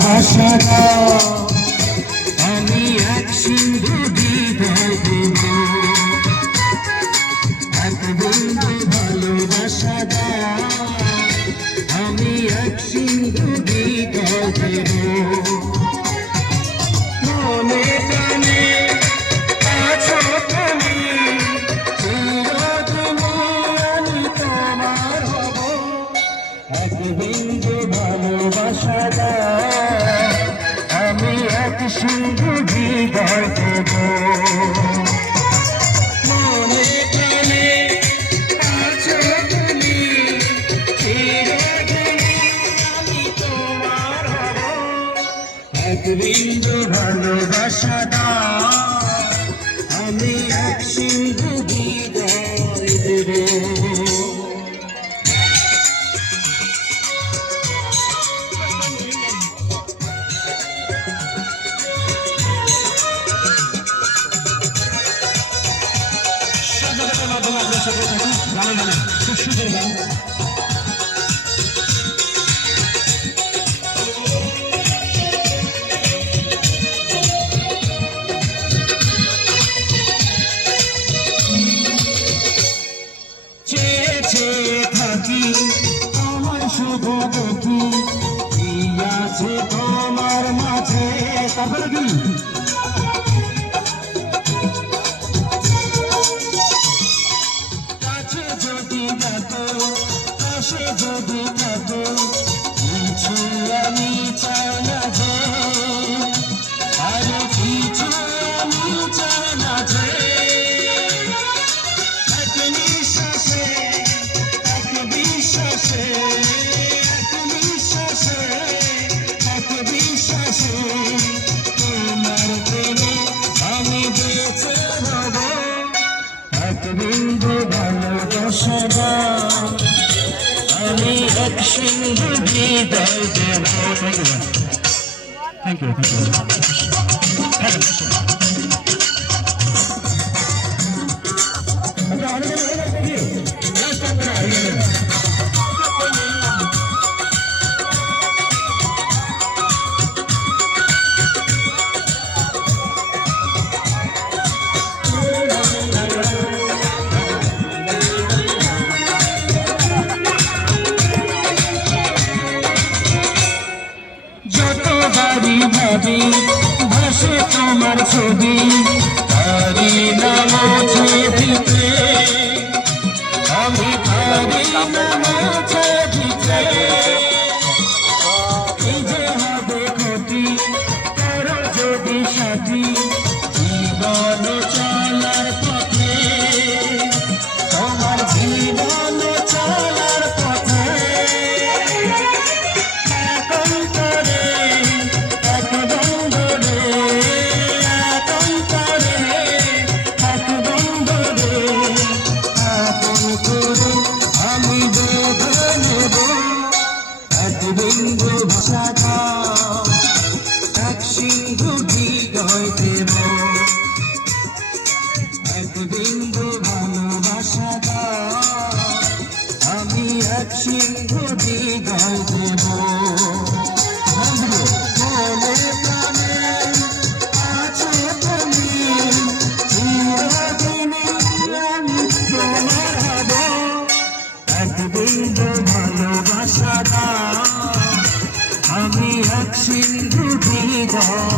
ভালোবাসা আমি এক সিন্ধু হৃদয় দেব এক বিন্দু ভালোবাসা আমি এক সিন্ধু হৃদয় দেব মনে প্রাণে আছো তুমি চিরদিনই আমি তোমার হব এক বিন্দু ভালোবাসা আমি এক সিন্ধু হৃদয় দেব মনে প্রাণে আছো তুমি চিরদিনই আমি তোমার হব এক বিন্দু ভালোবাসা আমি এক সিন্ধু হৃদয় দেব গানে গানে খুব সুন্দর গান চেয়ে থাকি আমার শুধু দেখি কি আছে তোমার মাঝে তারপরে কি পাশে যদি থাকো কিছু আমি চাই না যে আর কিছু আমি চাই না যে এক নিঃশ্বাসে এক বিশ্বাসে এক নিঃশ্বাসে এক বিশ্বাসে তোমার প্রেমে আমি বেঁচে রব এক বিন্দু ভালোবাসা আমি এক সিন্ধু হৃদয় দেব থ্যাংক ইউ যতবারই ভাবি ভাসে তোমার ছবি তারি নাম দিতে আমি তারি নাম দিতে এই যে হবে ক্ষতি করো যদি সাথী জীবন চলার পথে তোমার জীবন চলার পথে বিন্দু ভাষা এক সিন্ধু হৃদয় দেব এক বিন্দু ভালোবাসা আমি এক সিন্ধু হৃদয় দেব মনে প্রাণে আছো তুমি চিরদিনই আমি তোমার হব এক বিন্দু ভালোবাসা আমি এক সিন্ধু হৃদয়